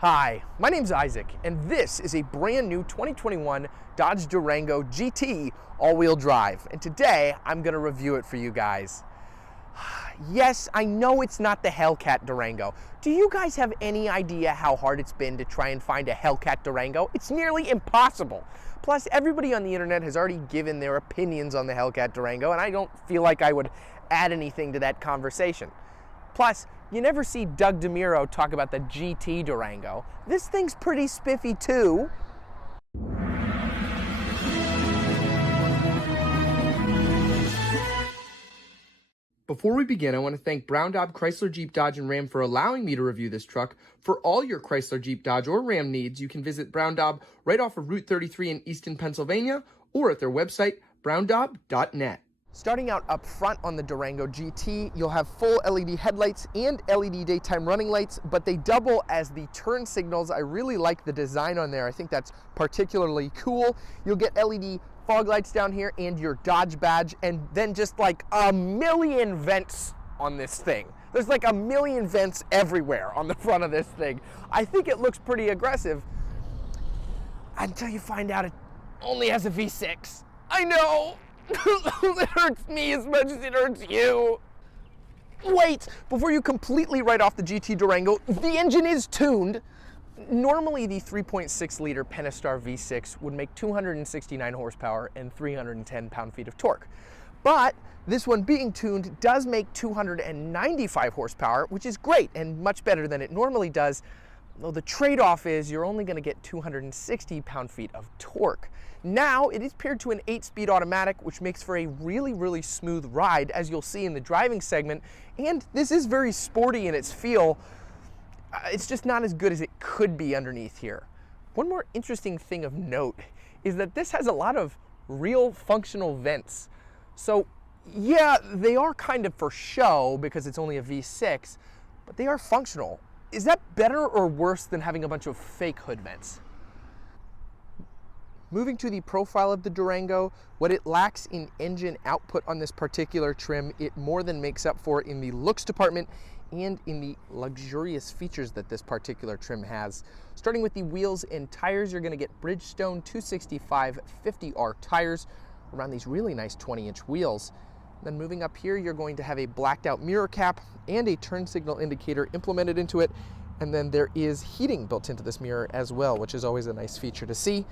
Hi, my name's Isaac, and this is a brand new 2021 Dodge Durango GT all-wheel drive. And today, I'm gonna review it for you guys. Yes, I know it's not the Hellcat Durango. Do you guys have any idea how hard it's been to try and find a Hellcat Durango? It's nearly impossible. Plus, everybody on the internet has already given their opinions on the Hellcat Durango, and I don't feel like I would add anything to that conversation. Plus, you never see Doug DeMuro talk about the GT Durango. This thing's pretty spiffy too. Before we begin, I want to thank Brown Daub Chrysler Jeep Dodge and Ram for allowing me to review this truck. For all your Chrysler Jeep Dodge or Ram needs, you can visit Brown Daub right off of Route 33 in Easton, Pennsylvania, or at their website, browndaub.net. Starting out up front on the Durango GT, you'll have full LED headlights and LED daytime running lights, but they double as the turn signals. I really like the design on there. I think that's particularly cool. You'll get LED fog lights down here and your Dodge badge, and then just like a million vents on this thing. There's like a million vents everywhere on the front of this thing. I think it looks pretty aggressive until you find out it only has a V6. I know. It hurts me as much as it hurts you. Wait, before you completely write off the GT Durango, the engine is tuned. Normally the 3.6 liter Pentastar V6 would make 269 horsepower and 310 pound-feet of torque. But this one being tuned does make 295 horsepower, which is great and much better than it normally does. Though the trade-off is you're only going to get 260 pound-feet of torque. Now, it is paired to an 8-speed automatic, which makes for a really smooth ride, as you'll see in the driving segment. And this is very sporty in its feel. It's just not as good as it could be underneath here. One more interesting thing of note is that this has a lot of real functional vents. So, yeah, they are kind of for show because it's only a V6, but they are functional. Is that better or worse than having a bunch of fake hood vents? Moving to the profile of the Durango, what it lacks in engine output on this particular trim, it more than makes up for in the looks department and in the luxurious features that this particular trim has. Starting with the wheels and tires, you're going to get Bridgestone 265 50R tires around these really nice 20-inch wheels. Then moving up here, you're going to have a blacked out mirror cap and a turn signal indicator implemented into it. And then there is heating built into this mirror as well, which is always a nice feature to see.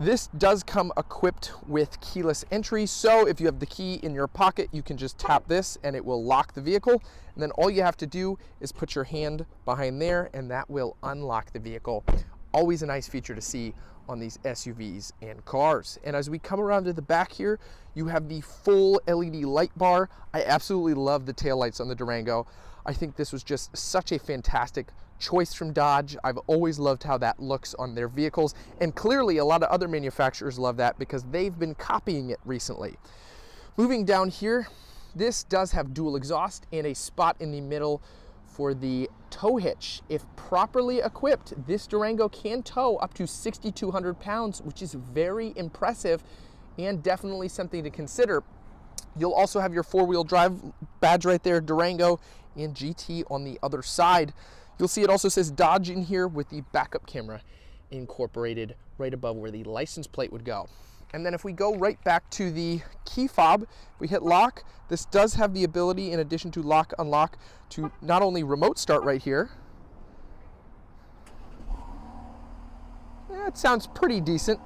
This does come equipped with keyless entry, so if you have the key in your pocket, you can just tap this and it will lock the vehicle. And then all you have to do is put your hand behind there and that will unlock the vehicle. Always a nice feature to see on these SUVs and cars. And as we come around to the back here, you have the full LED light bar. I absolutely love the taillights on the Durango. I think this was just such a fantastic choice from Dodge. I've always loved how that looks on their vehicles, and clearly a lot of other manufacturers love that because they've been copying it recently. Moving down here, this does have dual exhaust and a spot in the middle for the tow hitch. If properly equipped, this Durango can tow up to 6,200 pounds, which is very impressive and definitely something to consider. You'll also have your four-wheel drive badge right there, Durango and GT on the other side. You'll see it also says Dodge in here with the backup camera incorporated right above where the license plate would go. And then if we go right back to the key fob, we hit lock. This does have the ability, in addition to lock, unlock, to not only remote start right here. That sounds pretty decent.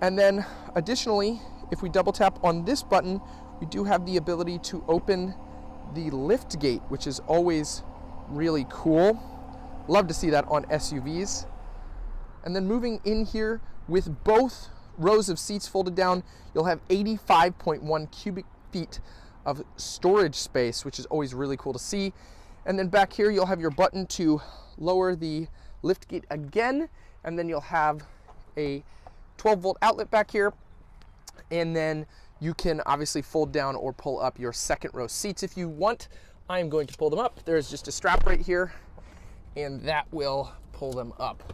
And then additionally, if we double tap on this button, we do have the ability to open the lift gate, which is always really cool. Love to see that on SUVs. And then moving in here with both rows of seats folded down, you'll have 85.1 cubic feet of storage space, which is always really cool to see. And then back here, you'll have your button to lower the lift gate again, and then you'll have a 12-volt outlet back here. And then you can obviously fold down or pull up your second row seats if you want. I'm going to pull them up. There's just a strap right here, and that will pull them up.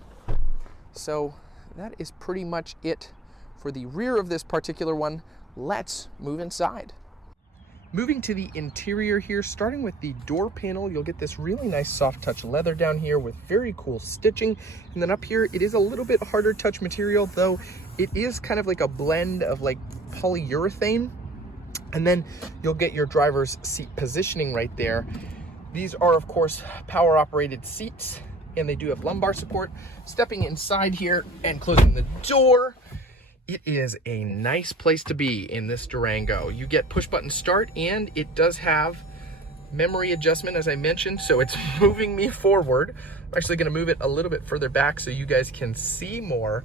So that is pretty much it for the rear of this particular one. Let's move inside. Moving to the interior here, starting with the door panel, you'll get this really nice soft touch leather down here with very cool stitching. And then up here, it is a little bit harder touch material, though it is kind of like a blend of like polyurethane. And then you'll get your driver's seat positioning right there. These are, of course, power operated seats, and they do have lumbar support. Stepping inside here and closing the door, it is a nice place to be in this Durango. You get push button start, and it does have memory adjustment, as I mentioned, so it's moving me forward. I'm actually gonna move it a little bit further back so you guys can see more.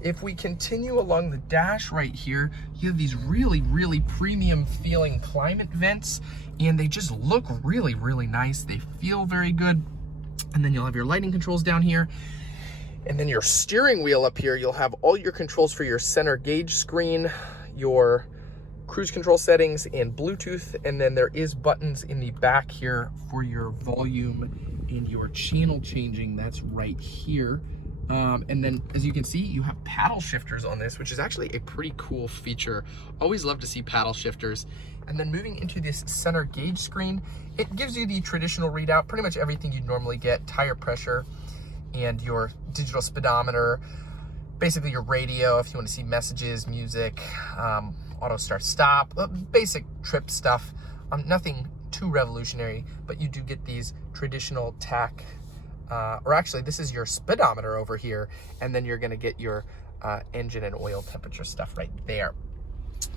If we continue along the dash right here, you have these really, really premium feeling climate vents, and they just look really, really nice. They feel very good. And then you'll have your lighting controls down here. And then your steering wheel up here, you'll have all your controls for your center gauge screen, your cruise control settings, and Bluetooth. And then there is buttons in the back here for your volume and your channel changing. That's right here. And then, as you can see, you have paddle shifters on this, which is actually a pretty cool feature. Always love to see paddle shifters. And then moving into this center gauge screen, it gives you the traditional readout, pretty much everything you'd normally get: tire pressure and your digital speedometer, basically your radio if you want to see messages, music, auto start stop, basic trip stuff. Nothing too revolutionary, but you do get these traditional tach, or actually this is your speedometer over here, and then you're going to get your engine and oil temperature stuff right there.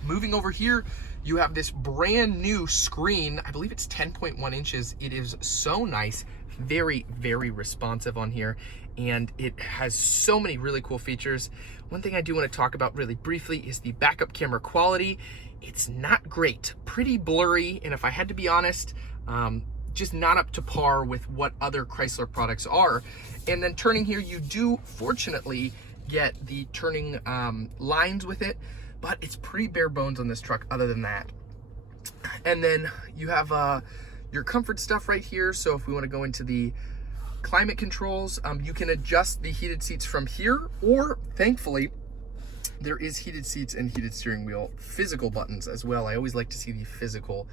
Moving over here, you have this brand new screen. I believe it's 10.1 inches. It is so nice, very, very responsive on here, and it has so many really cool features. One thing I do want to talk about really briefly is the backup camera quality. It's not great, pretty blurry, and if I had to be honest, just not up to par with what other Chrysler products are. And then turning here, you do fortunately get the turning lines with it, but it's pretty bare bones on this truck other than that. And then you have your comfort stuff right here. So if we want to go into the climate controls, you can adjust the heated seats from here, or thankfully there is heated seats and heated steering wheel physical buttons as well. I always like to see the physical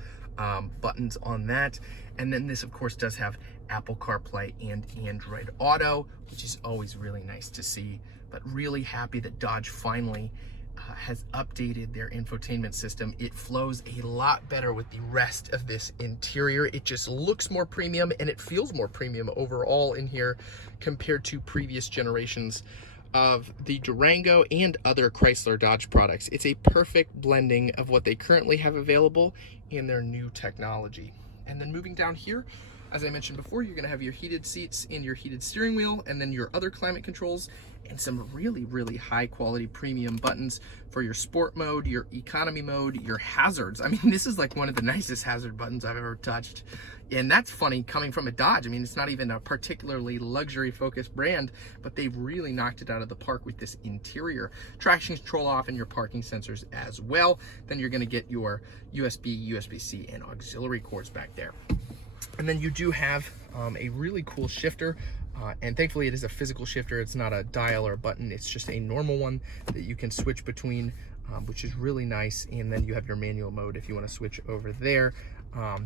buttons on that. And then this, of course, does have Apple CarPlay and Android Auto, which is always really nice to see. But really happy that Dodge finally has updated their infotainment system. It flows a lot better with the rest of this interior. It just looks more premium, and it feels more premium overall in here compared to previous generations of the Durango and other Chrysler Dodge products. It's a perfect blending of what they currently have available and their new technology. And then moving down here, as I mentioned before, you're going to have your heated seats and your heated steering wheel, and then your other climate controls, and some really, really high quality premium buttons for your sport mode, your economy mode, your hazards. I mean, this is like one of the nicest hazard buttons I've ever touched. And that's funny coming from a Dodge. I mean, it's not even a particularly luxury focused brand, but they've really knocked it out of the park with this interior. Traction control off and your parking sensors as well. Then you're going to get your USB, USB-C, and auxiliary cords back there. And then you do have a really cool shifter, and thankfully it is a physical shifter. It's not a dial or a button. It's just a normal one that you can switch between, which is really nice. And then you have your manual mode if you want to switch over there.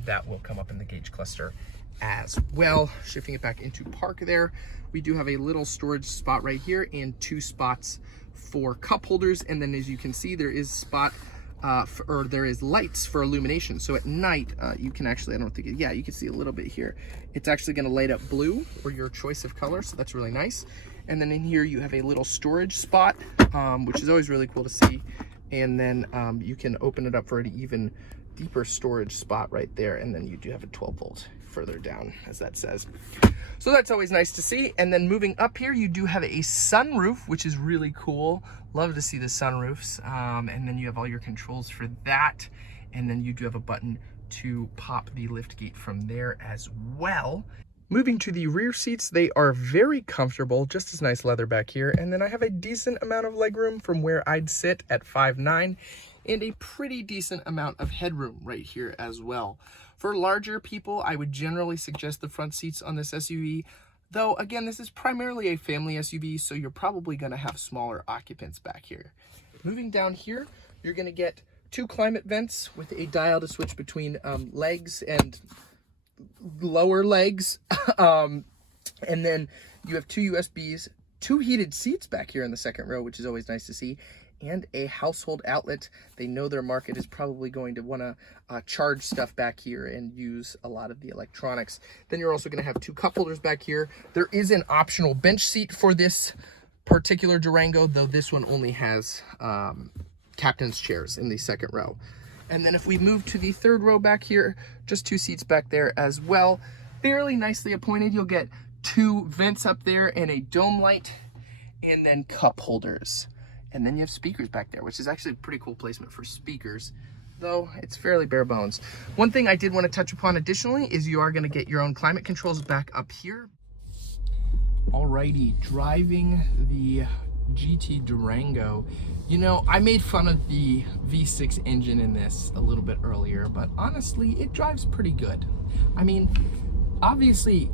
That will come up in the gauge cluster as well. Shifting it back into park there, we do have a little storage spot right here and 2 spots for cup holders. And then as you can see, there is there is lights for illumination. So at night, you can actually, I don't think, yeah, you can see a little bit here. It's actually going to light up blue or your choice of color. So that's really nice. And then in here, you have a little storage spot, which is always really cool to see. And then you can open it up for an even deeper storage spot right there. And then you do have a 12 volt further down, as that says. So that's always nice to see. And then moving up here, you do have a sunroof, which is really cool. Love to see the sunroofs. And then you have all your controls for that. And then you do have a button to pop the lift gate from there as well. Moving to the rear seats, they are very comfortable, just as nice leather back here. And then I have a decent amount of legroom from where I'd sit at 5'9", and a pretty decent amount of headroom right here as well. For larger people, I would generally suggest the front seats on this SUV, though again, this is primarily a family SUV, so you're probably going to have smaller occupants back here. Moving down here, you're going to get 2 climate vents with a dial to switch between legs and lower legs. And then you have 2 USBs, 2 heated seats back here in the second row, which is always nice to see, and a household outlet. They know their market is probably going to want to charge stuff back here and use a lot of the electronics. Then you're also going to have 2 cup holders back here. There is an optional bench seat for this particular Durango, though this one only has captain's chairs in the second row. And then if we move to the third row back here, just 2 seats back there as well. Fairly nicely appointed. You'll get 2 vents up there and a dome light, and then cup holders. And then you have speakers back there, which is actually a pretty cool placement for speakers, though it's fairly bare bones. One thing I did want to touch upon additionally is you are going to get your own climate controls back up here. Alrighty, driving the GT Durango. You know, I made fun of the V6 engine in this a little bit earlier, but honestly, it drives pretty good. I mean, obviously,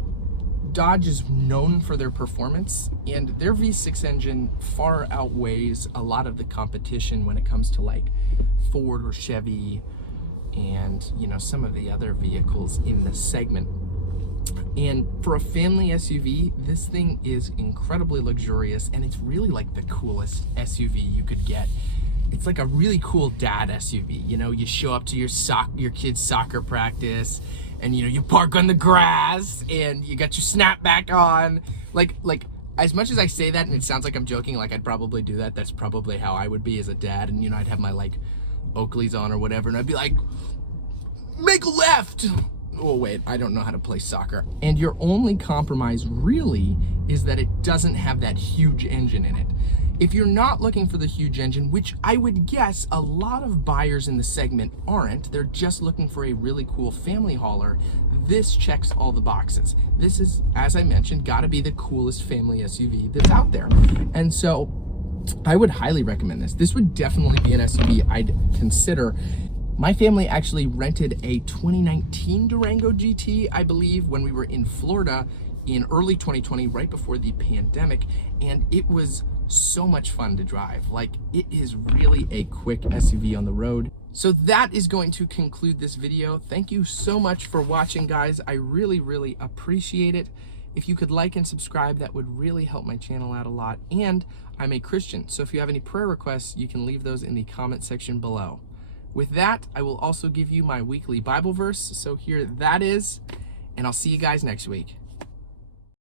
Dodge is known for their performance, and their V6 engine far outweighs a lot of the competition when it comes to like Ford or Chevy and, you know, some of the other vehicles in the segment. And for a family SUV, this thing is incredibly luxurious, and it's really like the coolest SUV you could get. It's like a really cool dad SUV. You know, you show up to your kid's soccer practice, and you know, you park on the grass, and you got your snapback on. Like as much as I say that, and it sounds like I'm joking, like I'd probably do that. That's probably how I would be as a dad. And you know, I'd have my like Oakleys on or whatever, and I'd be like, make a left. Oh wait, I don't know how to play soccer. And your only compromise really is that it doesn't have that huge engine in it. If you're not looking for the huge engine, which I would guess a lot of buyers in the segment aren't, they're just looking for a really cool family hauler, this checks all the boxes. This is, as I mentioned, gotta be the coolest family SUV that's out there. And so I would highly recommend this. This would definitely be an SUV I'd consider. My family actually rented a 2019 Durango GT, I believe, when we were in Florida in early 2020, right before the pandemic, and it was so much fun to drive. Like, it is really a quick SUV on the road. So that is going to conclude this video. Thank you so much for watching, guys. I really, really appreciate it. If you could like and subscribe, that would really help my channel out a lot. And I'm a Christian, so if you have any prayer requests, you can leave those in the comment section below. With that, I will also give you my weekly Bible verse. So here that is, and I'll see you guys next week.